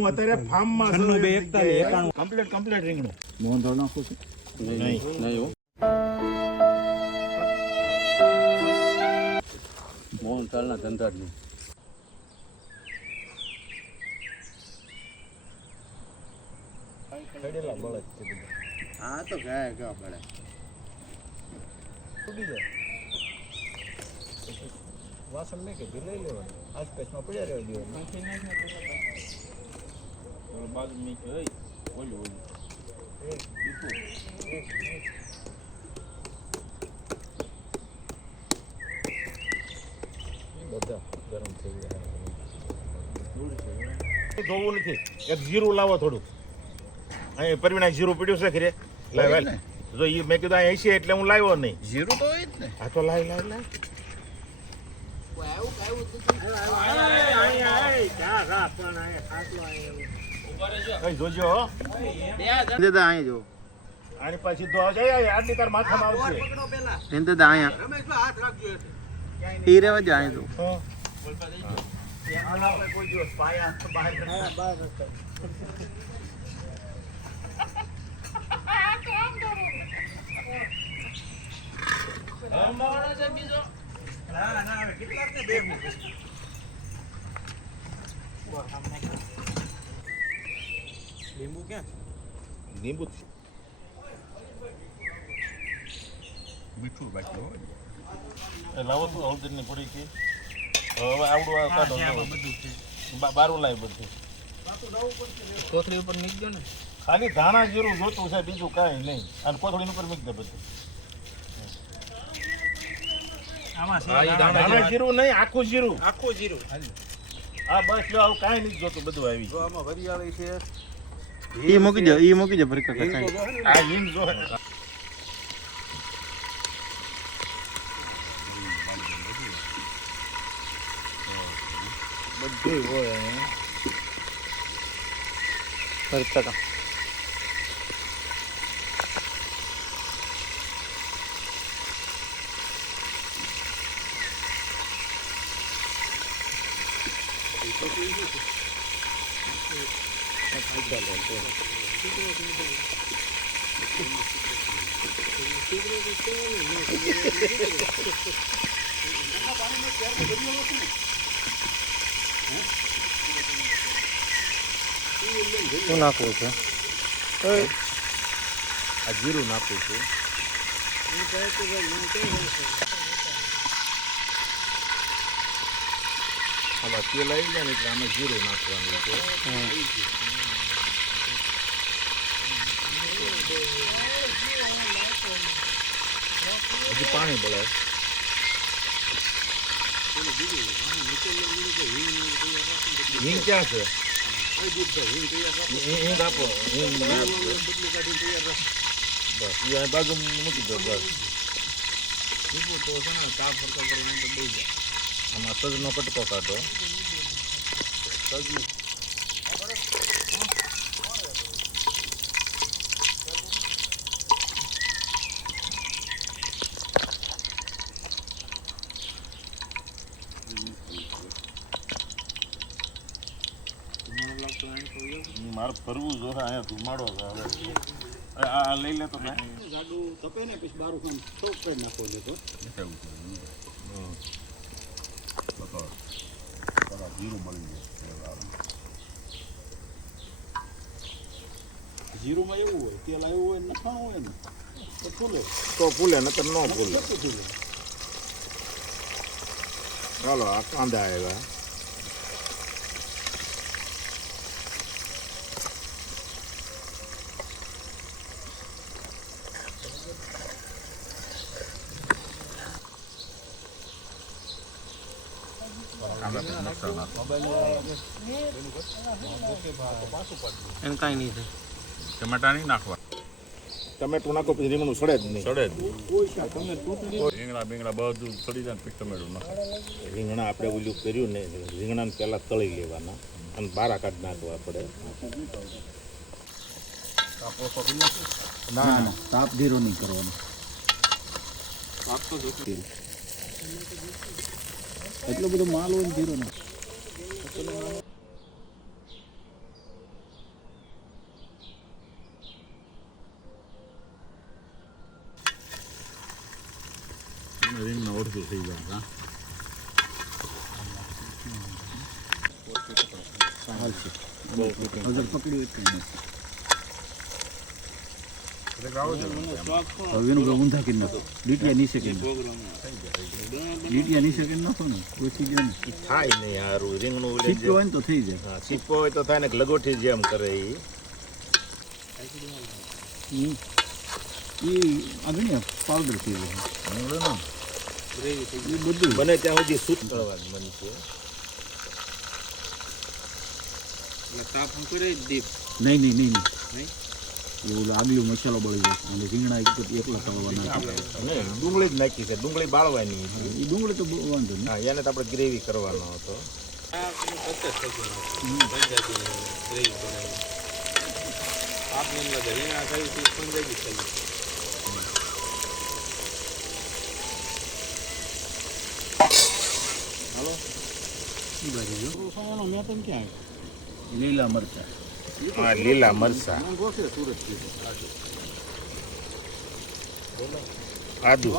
હું અત્યારે ફાર્મમાં છું છન્નું બે એક એકતાલીસ એકાણું. કમ્પ્લીટ કમ્પ્લીટ રીંગણું. મોહન ધોળ નાખું છું. નહીં મોહન ચાલના ધંધાની હા તો ગયા ગયા પડે વાસણ મેં કીધું લઈ લેવાનું. આસપાસમાં પડ્યા રહેવા દેવાનું કહ્યું ઓલું ઓલું બધા ગરમ થઈ ગયા ધોવું નથી. એક જીરું લાવો થોડું. અહીં પરવીના જીરું પીડ્યું છે ખરે લાવ. જો એ મેં કીધું અહીં છે એટલે હું લાવ્યો નહીં. જીરું તો હોય જ ને. આ તો લાવ લાવ લાવ અહીં જોજો હો. દાદા અહીંયા જો. આની પાછી તો આવશે આટલી તાર માથામાં આવશે. એને દાદા અહીંયા ઈ રેવા જ. અહીંયા તો હં. લીંબુ ક્યાં? લીંબુ મીઠું બાકી હોય એ લાવો તું હળદરની પડી કે. હવે આવડું આ કાઢો બા- બારું લાવી બધું. કોથળી ઉપર નીકળજો ને. ખાલી ધાણા જીરું જોતું છે બીજું કાંઈ નહીં. અને કોથળી ઉપર મીક દે બધું. ધાણા જીરું. નહીં આખું જીરું. આખું જીરું. આ બસ લો આવું કાંઈ નહીં જોતું બધું આવી ગયું. આમાં હરિયાળી છે. ઈ મૂકી દો ઈ મૂકી દો ફરી કાકા આ હિંગ જો બધું હોય અહીં. શું નાખવું છે? આ જીરું નાખું છું. આમાં તેલ આવી જાય ને એટલે આમાં જીરું નાખવાનું છે. હજી પાણી બળે હિંગ ક્યાં છે? હિંગ આપો. હિંગ. બસ બાજુ મૂકી દો બસ તો છે ને ચા ફરતા કરવા તો જાય કટકો કાઢો. સજનો મારે ફરવું જો અહીંયા ધુમાડો છે હવે. આ લઈ લે તો મેં. જીરુંમાં એવું હોય તેલ આવ્યું હોય નખાણું હોય ને તો ફૂલે. તો ફૂલે નકર ન ફૂલે. ચાલો આ કાંદા આવ્યા. એને કાંઈ નહીં થાય. ટમાટા નહીં નાખવા ટમેટું નાખો પછી રીંગણું સડે જ નહીં. સડે રીંગણા બીંગણા બધું સડી જાય ને પછી ટમેટું નાખે. રીંગણા આપણે ઓલું કર્યું ને રીંગણાને પહેલાં તળી લેવાના અને બારા કાઢ નાખવા પડે. ના ના તાપ ધીરો નહીં કરવાનો. એટલો બધો માલ હોય ને ધીરો નહીં. નવીન નવડતું થઈ જાય હા હાલ છે પકડ્યું એક કંઈ નથી હવે એનું ઊંધા કરી નાખો લીટિયા નીચે કરી લીટિયા નીચે કરી નાખો ને ઓછી ગયો ને થાય નહીં સારું રીંગણું છીપકો હોય ને તો થઈ જાય છીપકો હોય તો થાય ને લગોઠી જેમ કરે એ આગળ પાવડર થઈ જાય બધું બને ત્યાં સુધી સૂત કરવાનું મન છે નહીં નહીં નહીં. નહીં? એ ઓલો આગલું મસાલો બળી જાય. અને રીંગણા એક એકલા તળવાના ડુંગળી જ નાખી છે. ડુંગળી બાળવાની એ ડુંગળી તો વાંધો નહીં. હા એને તો આપણે ગ્રેવી કરવાનો હતો. લીલા મરચા. હા લીલા મરચા. આદુ.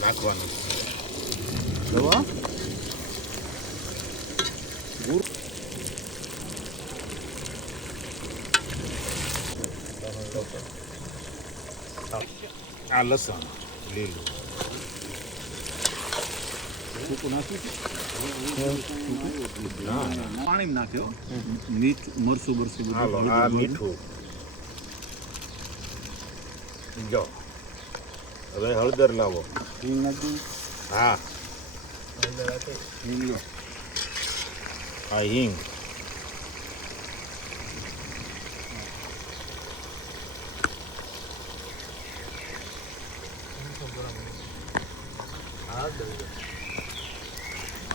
નાખવાનું. આ લસણ લીલું. પાણી નાખ્યો. મીઠ મરસું બરસું મીઠું. જો. હવે હળદર લાવો. હા. હિંગ આ હિંગ.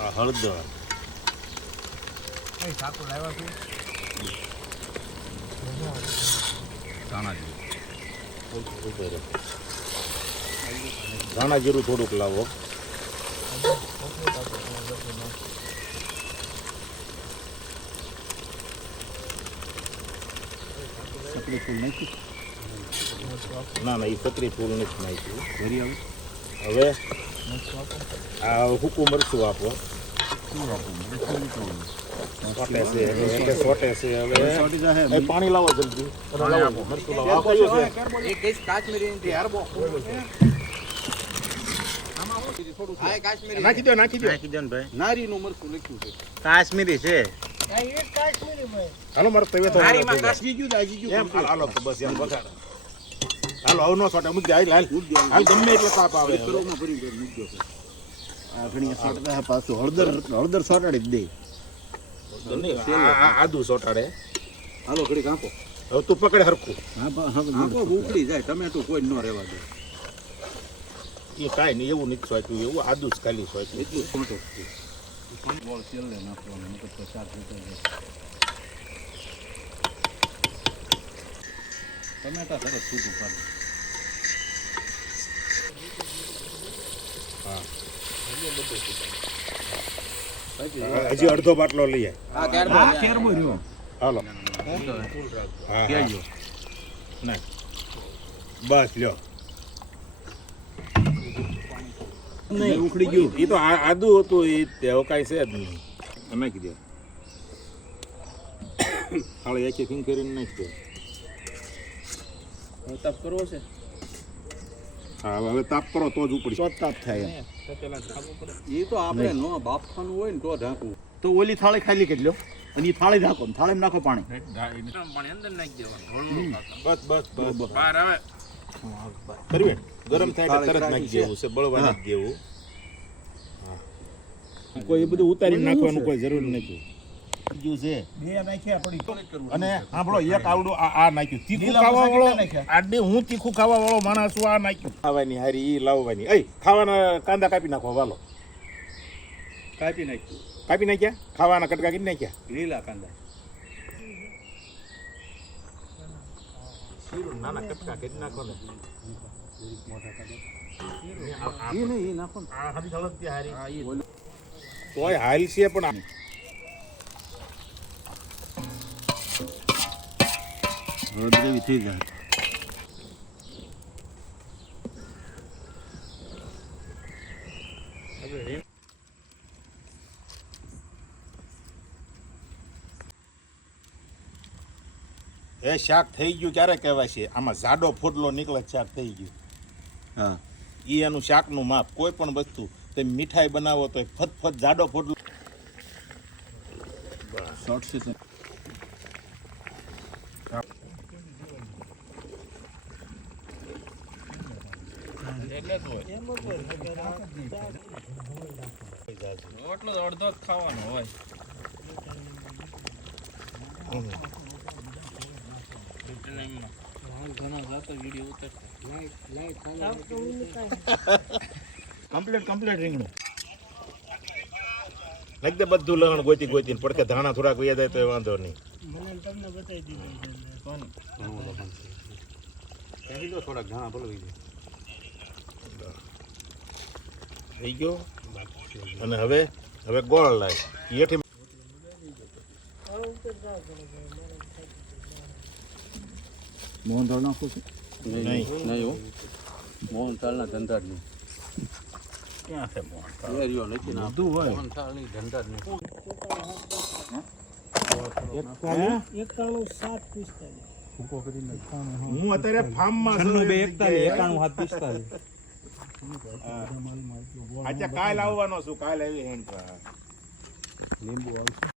આ હળદર. ઉપર. ધાણા જીરું થોડુંક લાવો. ના ના એ પતરી ફૂલ નથી નાખ્યું. ઘરી આવે? હવે આ હુકુમ મરચું આપો. પાણી લાવો જલ્દી. નાખી દો નાખી દો. નાખી દો ને ભાઈ. નારીનું મરચું લખ્યું છે. કાશ્મીરી છે. હાલો મારો તવે હાલો તો બસ એમ વગાડો. હાલો હવે નો સોટે મૂકી હાલ હાલ. હાલ ગમે એટલો તાપ આવે ઘણી સોટતા પાછું હળદર હળદર સોટાડી જ દે. આદુ સોટાડે હાલો ઘડી કાપો. હવે તું પકડે હરખું. કાપો ઉકળી જાય ટમેટું કોઈ ન રહેવા દે. એ કાંઈ નહીં એવું નથી સોટ્યું એવું આદુ જ ખાલી સોટ્યું એટલું છૂટો ગોળ તેલ નાખવાનું નકર તો શાક ટમેટા સરસ છૂટું પાડે. હજી અડધો બાટલો લઈ આય હા કેરમો રહ્યો. હાલો. બસ લ્યો. નહીં ઉકળી ગયું. એ તો આ- આદુ હતું એ તેઓ કાંઈ છે જ નહીં. તમે હાલ હાલે એક ફિંગ કરીને નાખી દે. તપ કરવો છે? હા હવે તાપ કરો તો જ ઉપડી. તો તાપ થાય એ તો આપણે નો બાફવાનું હોય ને તો ઢાંકવું. તો ઓલી થાળી ખાલી કરી લો અને એ થાળી ઢાંકો થાળી નાખો પાણી. પાણી અંદર નાખી દેવાનું બસ બસ બસ. બહાર આવે. કરવી ગરમ થાય તરત નાખી દેવું છે બળવા નાખી દેવું. કોઈ એ બધું ઉતારી નાખવાનું કોઈ જરૂર નથી. છે. બે નાખ્યા પડી. અને સાંભળો એક આવડું આ નાખ્યું. તીખું ખાવા વાળો આડે હું તીખું ખાવા વાળો માણસ છું આ નાખ્યું. ખાવાની હારી ઈ લાવવાની. એ ખાવાના કાંદા કાપી નાખો વાલો. કાપી નાખ્યું. કાપી નાખ્યા? ખાવાના કટકા કરી નાખ્યા? લીલા કાંદા. નાના કટકા કરી નાખો ને. તોય હાલ છે પણ હવે બધે વીતી જાય. એ શાક થઈ ગયું ક્યારે કહેવાય છે? આમાં જાડો ફૂટલો નીકળે શાક થઈ ગયું. હા. એ એનું શાકનું માપ કોઈ પણ વસ્તુ તે મીઠાઈ બનાવો તો ફત ફત જાડો ફૂટલો. શોર્ટ એટલો અડધો જ ખાવાનો હોય કમ્પ્લીટ કમ્પ્લીટ રીંગણું. નાખી દે બધું લગણ ગોતી ગોતી પડકે ધાણા થોડાક વ્યા જાય તો એ વાંધો નહીં. કહી દો થોડાક ઘણા બોલવી દે થઈ ગયો. અને હવે હવે ગોળ લાય. એથી મોહન થાળ નાખું છું? નહીં. નહીં મોહન થાળના ધંધા જ નહીં ક્યાં છે મોહન રહ્યો નથી ના હોય. મોહન થાળની ધંધા જ નહીં હું અત્યારે ફાર્મમાં છું એકાણું હાથ પિસ્તાલીસ. અચ્છા કાલ આવવાનો છું. કાલ આવી હેન્ડ લીંબુ આવશે.